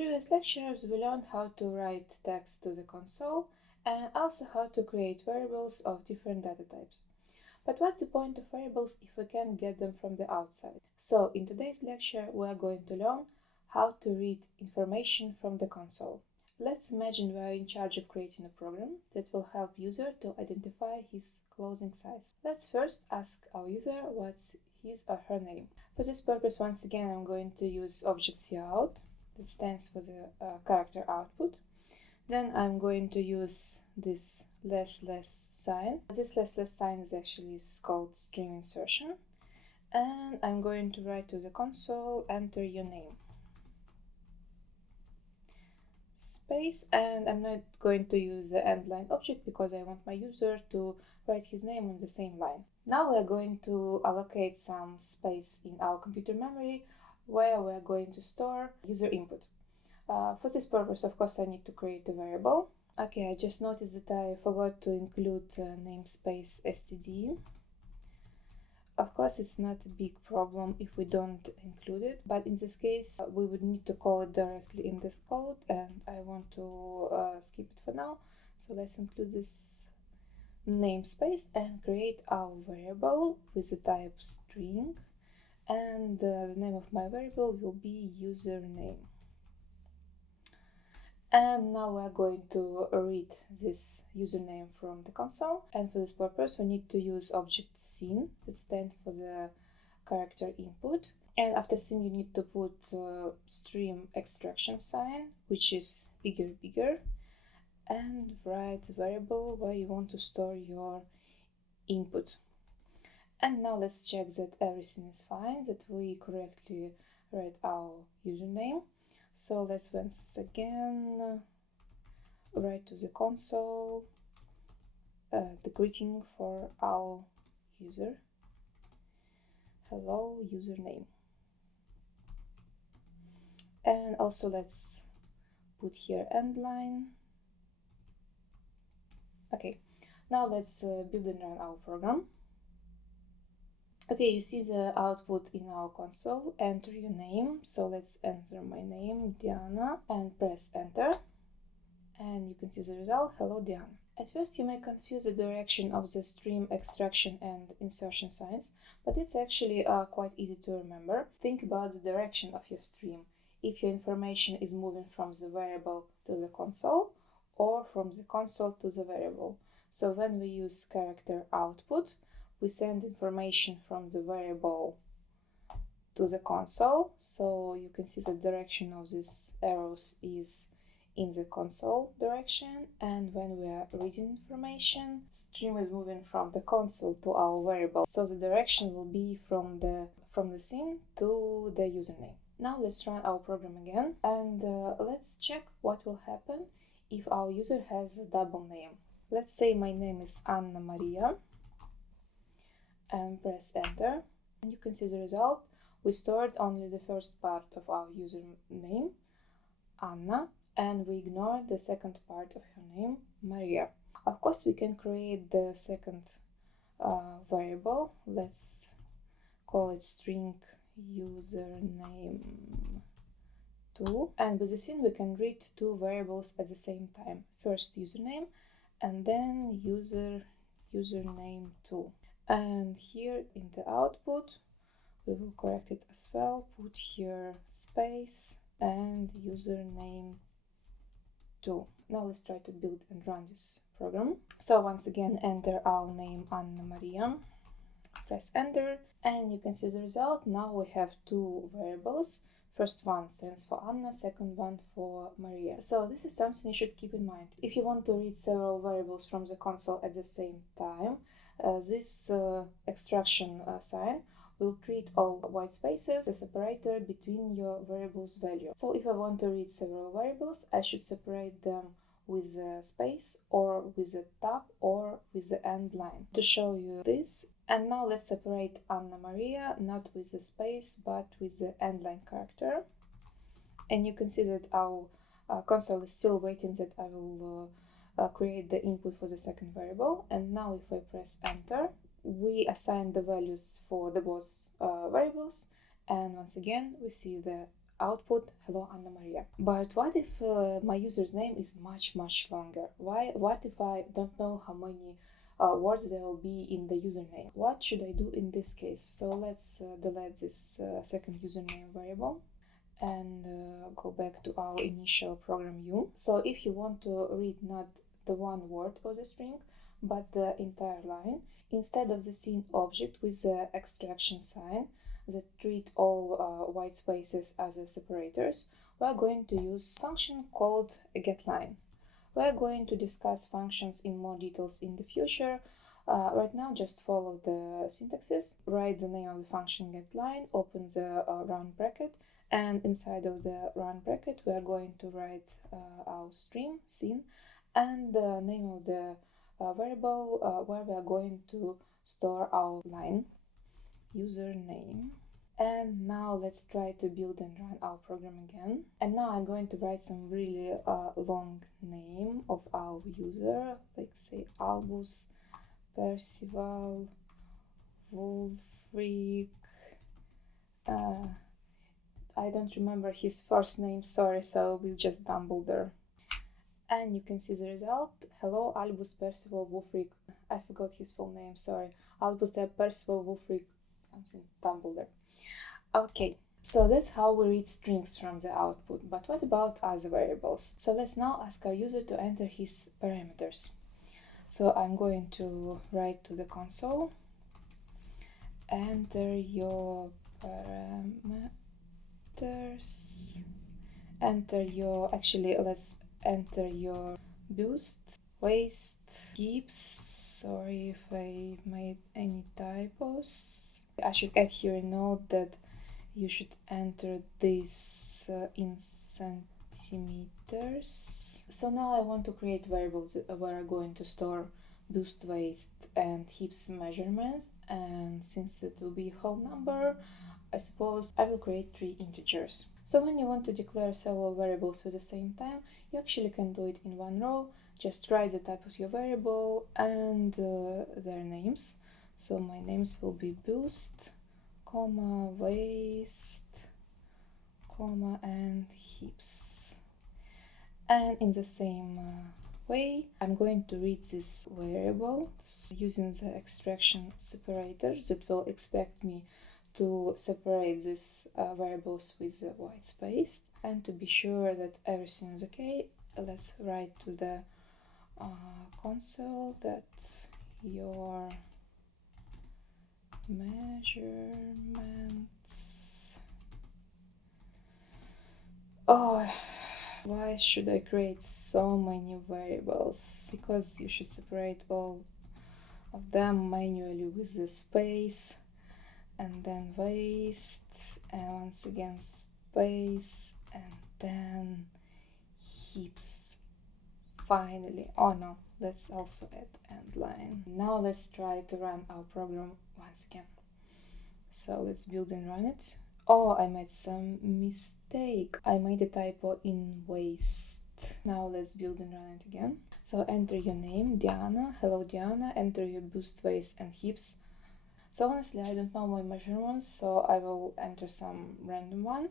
previous lectures, we learned how to write text to the console and also how to create variables of different data types. But what's the point of variables if we can't get them from the outside? So in today's lecture, we are going to learn how to read information from the console. Let's imagine we are in charge of creating a program that will help user to identify his clothing size. Let's first ask our user what's his or her name. For this purpose, once again, I'm going to use object cout. That stands for the character output. Then I'm going to use this less sign. This less sign is actually called string insertion. And I'm going to write to the console, enter your name. Space, and I'm not going to use the end line object because I want my user to write his name on the same line. Now we're going to allocate some space in our computer memory where we're going to store user input. For this purpose, of course, I need to create a variable. Okay, I just noticed that I forgot to include namespace std. Of course, it's not a big problem if we don't include it, but in this case, we would need to call it directly in this code, and I want to skip it for now. So let's include this namespace and create our variable with the type string, and the name of my variable will be username. And now we're going to read this username from the console, and for this purpose we need to use object scene that stands for the character input, and after scene you need to put stream extraction sign, which is bigger, and write the variable where you want to store your input. And now let's check that everything is fine, that we correctly write our username. So let's once again write to the console the greeting for our user. Hello, username. And also let's put here end line. Okay, now let's build and run our program. Okay, you see the output in our console. Enter your name. So let's enter my name, Diana, and press enter. And you can see the result, hello Diana. At first you may confuse the direction of the stream extraction and insertion signs, but it's actually quite easy to remember. Think about the direction of your stream. If your information is moving from the variable to the console or from the console to the variable. So when we use character output, we send information from the variable to the console. So you can see the direction of these arrows is in the console direction, and when we are reading information, stream is moving from the console to our variable. So the direction will be from the scene to the username. Now let's run our program again, and let's check what will happen if our user has a double name. Let's say my name is Anna Maria, and press enter, and you can see the result. We stored only the first part of our username, Anna, and we ignored the second part of her name, Maria. Of course, we can create the second variable. Let's call it string username2, and with the scene we can read two variables at the same time. First username, and then username2. And here in the output, we will correct it as well. Put here space and username2. Now let's try to build and run this program. So once again, enter our name Anna Maria. Press enter, and you can see the result. Now we have two variables. First one stands for Anna, second one for Maria. So this is something you should keep in mind. If you want to read several variables from the console at the same time, this extraction sign will treat all white spaces as a separator between your variables' value. So if I want to read several variables, I should separate them with a space or with a tab or with the end line. To show you this, and now let's separate Anna Maria not with a space but with the end line character. And you can see that our console is still waiting that I will create the input for the second variable. And now if I press enter, we assign the values for the both variables, and once again we see the output hello Anna Maria. But what if my user's name is much longer? What if I don't know how many words there will be in the username? What should I do in this case? So let's delete this second username variable and go back to our initial program U. So if you want to read not the one word of the string but the entire line, instead of the scene object with the extraction sign that treat all white spaces as separators, we are going to use a function called getLine. We are going to discuss functions in more details in the future. Right now, just follow the syntaxes, write the name of the function getLine, open the round bracket, and inside of the round bracket we are going to write our stream scene and the name of the variable where we are going to store our line username. And now let's try to build and run our program again. And now I'm going to write some really long name of our user, like say Albus Percival Wulfric. I don't remember his first name, sorry, so we'll just Dumbledore. And you can see the result. Hello, Albus Percival Wulfric. I forgot his full name, sorry. Albus Percival Wulfric something Dumbledore. Okay, so that's how we read strings from the output. But what about other variables? So let's now ask our user to enter his parameters. So I'm going to write to the console, enter your parameters, let's enter your boost, waist, heaps. Sorry if I made any typos. I should add here a note that you should enter this in centimeters. So now I want to create variables where I'm going to store boost, waist, and hips measurements, and since it will be a whole number, I suppose I will create 3 integers. So when you want to declare several variables at the same time, you actually can do it in one row. Just write the type of your variable and their names. So my names will be boost, comma, waist, comma, and hips. And in the same way, I'm going to read these variables using the extraction separator that will expect me to separate these variables with the white space. And to be sure that everything is okay, let's write to the console that your measurements. Oh, why should I create so many variables? Because you should separate all of them manually with the space, and then waist, and once again space, and then hips. Finally, oh no, let's also add end line. Now let's try to run our program once again. So let's build and run it. Oh, I made some mistake. I made a typo in waist. Now let's build and run it again. So enter your name, Diana. Hello, Diana. Enter your boost, waist, and hips. So honestly, I don't know my measurements, so I will enter some random one.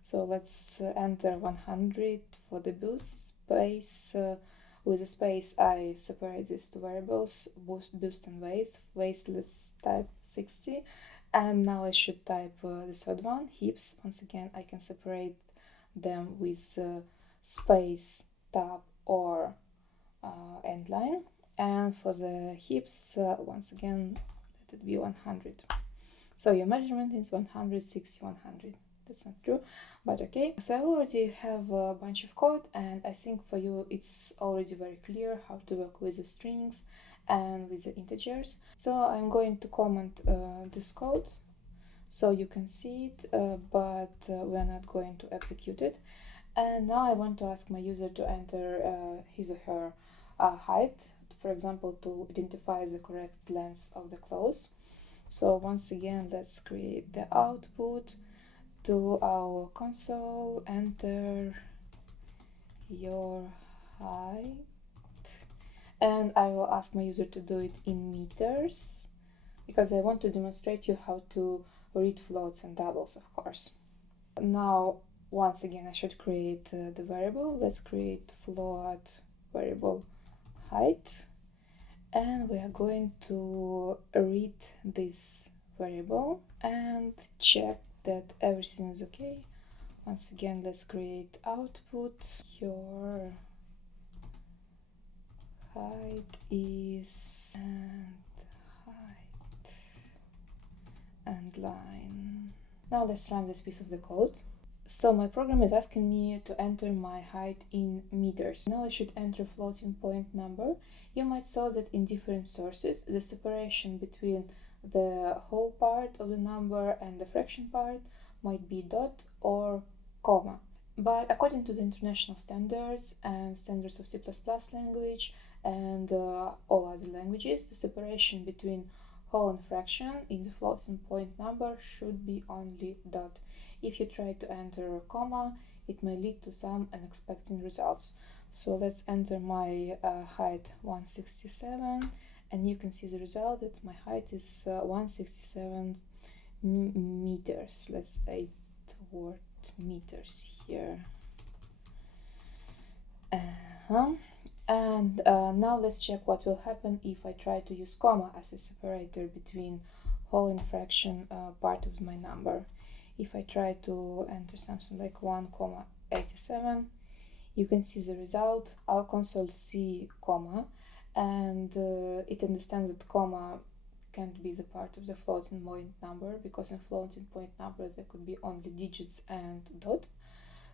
So let's enter 100 for the boost, space. With the space, I separate these two variables, boost and waist. Waist, let's type 60. And now I should type the third one, hips. Once again, I can separate them with space, tab, or end line. And for the hips, once again, let it be 100. So your measurement is 160, 100. That's not true, but okay. So I already have a bunch of code, and I think for you it's already very clear how to work with the strings and with the integers. So I'm going to comment this code so you can see it, but we're not going to execute it. And now I want to ask my user to enter his or her height, for example, to identify the correct length of the clothes. So once again, let's create the output. To our console, enter your height, and I will ask my user to do it in meters because I want to demonstrate you how to read floats and doubles, of course. Now once again I should create the variable. Let's create float variable height, and we are going to read this variable and check that everything is okay. Once again, let's create output. Your height is and line. Now let's run this piece of the code. So my program is asking me to enter my height in meters. Now I should enter floating point number. You might saw that in different sources the separation between the whole part of the number and the fraction part might be dot or comma. But according to the international standards and standards of C++ language and all other languages, the separation between whole and fraction in the floating point number should be only dot. If you try to enter a comma, it may lead to some unexpected results. So let's enter my height 167, and you can see the result that my height is 167 meters. Let's add the word meters here. And now let's check what will happen if I try to use comma as a separator between whole and fraction part of my number. If I try to enter something like 1,87, you can see the result. Our console see comma, and it understands that comma can't be the part of the floating point number, because in floating point number there could be only digits and dot.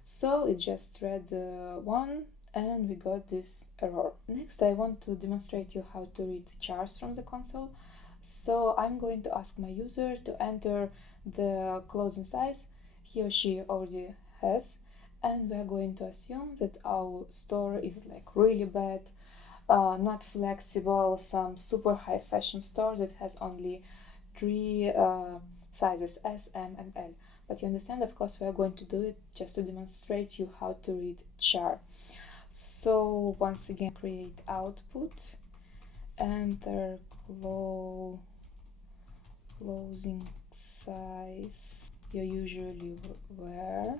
So it just read 1, and we got this error. Next, I want to demonstrate you how to read chars from the console. So I'm going to ask my user to enter the closing size he or she already has, and we are going to assume that our store is like really bad, not flexible, some super high fashion store that has only 3 sizes, S, M, and L. But you understand, of course, we are going to do it just to demonstrate you how to read char. So once again, create output, enter closing size you usually were,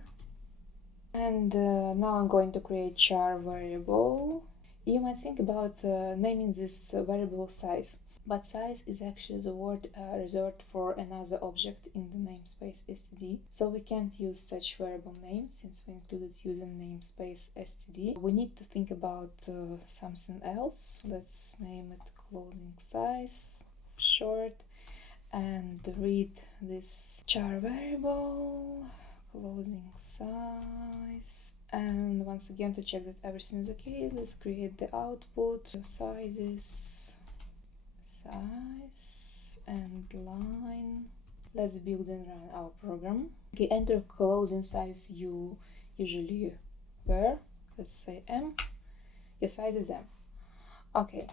and now I'm going to create char variable. You might think about naming this variable size, but size is actually the word reserved for another object in the namespace std, so we can't use such variable names since we included using namespace std. We need to think about something else. Let's name it closing size short, and read this char variable closing size. And once again, to check that everything is okay, let's create the output sizes, size and line. Let's build and run our program. Okay, enter closing size you usually were. Let's say M. Your size is M. Okay,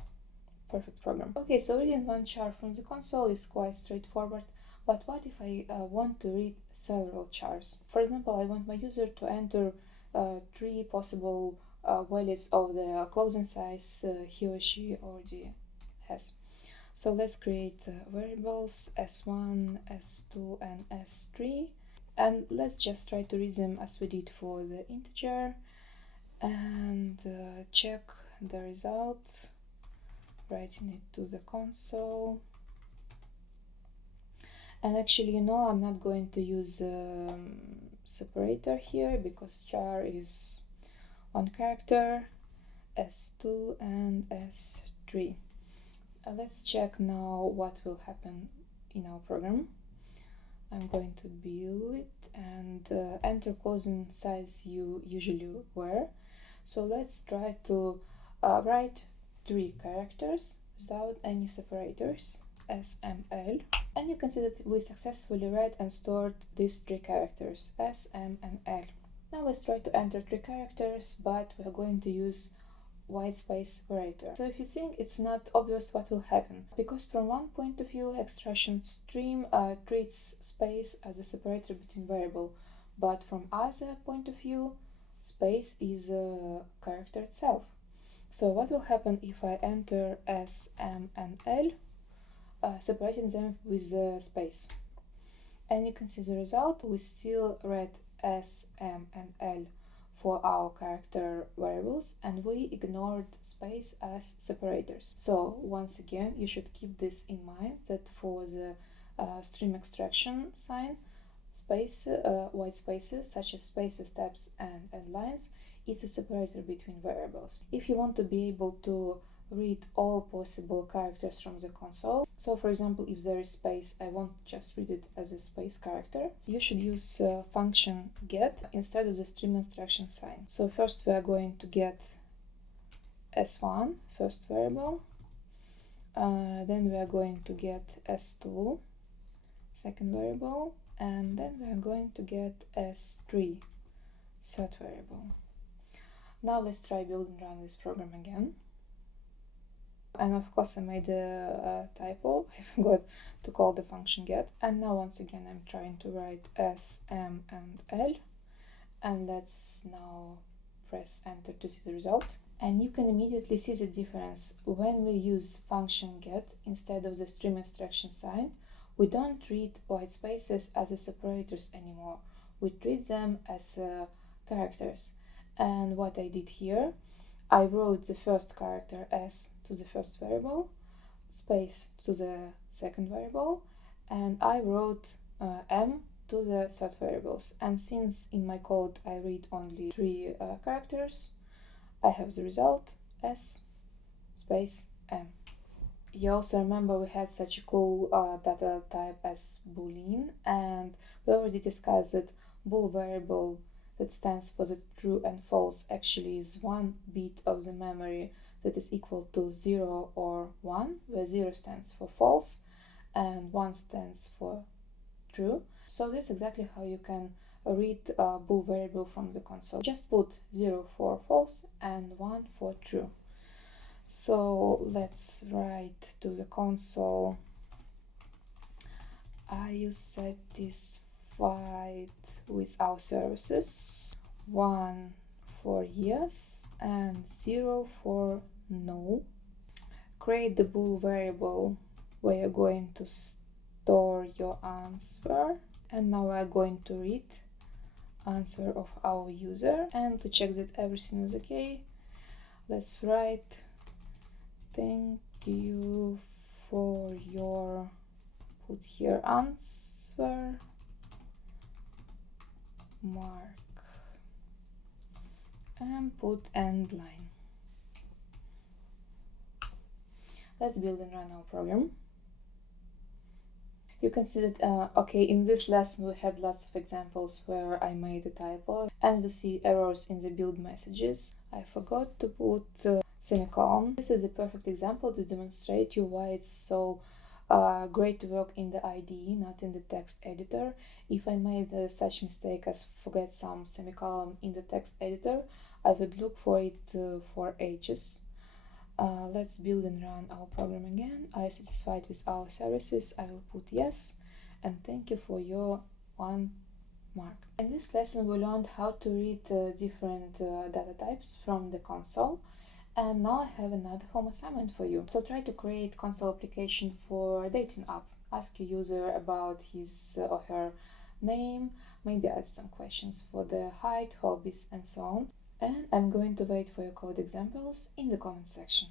perfect program. Okay, so reading one char from the console is quite straightforward. But what if I want to read several chars? For example, I want my user to enter 3 possible values of the closing size he or she already has. So let's create variables S1, S2, and S3, and let's just try to read them as we did for the integer, and check the result, writing it to the console. And actually, you know, I'm not going to use separator here because char is one character, S2 and S3. Let's check now what will happen in our program. I'm going to build it and enter closing size you usually were. So let's try to write 3 characters without any separators, S, M, L. And you can see that we successfully read and stored these 3 characters, S, M, and L. Now let's try to enter 3 characters, but we are going to use white space separator. So if you think it's not obvious what will happen, because from one point of view, extraction stream treats space as a separator between variable, but from other point of view, space is a character itself. So what will happen if I enter S, M, and L, separating them with space? And you can see the result. We still read S, M, and L for our character variables, and we ignored space as separators. So once again, you should keep this in mind, that for the stream extraction sign, space, white spaces such as spaces, tabs, and lines is a separator between variables. If you want to be able to read all possible characters from the console, so for example, if there is space, I won't just read it as a space character, you should use function get instead of the stream instruction sign. So first we are going to get S1, first variable, then we are going to get S2, second variable, and then we are going to get S3, third variable. Now let's try build and run this program again. And of course I made a typo, I forgot to call the function get. And now once again I'm trying to write S, M, and L. And let's now press enter to see the result. And you can immediately see the difference. When we use function get instead of the stream instruction sign, we don't treat white spaces as a separators anymore. We treat them as characters. And what I did here, I wrote the first character S to the first variable, space to the second variable, and I wrote M to the third variables. And since in my code I read only 3 characters, I have the result S space M. You also remember we had such a cool data type as boolean, and we already discussed that bool variable that stands for the true and false actually is 1 bit of the memory that is equal to 0 or 1, where 0 stands for false and 1 stands for true. So that's exactly how you can read a bool variable from the console. Just put 0 for false and 1 for true. So let's write to the console are you satisfied with our services? 1 for yes and 0 for no. Create the bool variable where you're going to store your answer, and now we're going to read answer of our user. And to check that everything is okay, let's write thank you for your, put here answer mark and put end line. Let's build and run our program. You can see that, okay, in this lesson we had lots of examples where I made a typo, and we see errors in the build messages. I forgot to put semicolon. This is a perfect example to demonstrate you why it's so great to work in the IDE, not in the text editor. If I made such mistake as forget some semicolon in the text editor, I would look for it for ages. Let's build and run our program again. Are you satisfied with our services? I will put yes, and thank you for your 1 mark. In this lesson we learned how to read different data types from the console. And now I have another home assignment for you. So try to create console application for a dating app. Ask your user about his or her name, maybe add some questions for the height, hobbies, and so on. And I'm going to wait for your code examples in the comment section.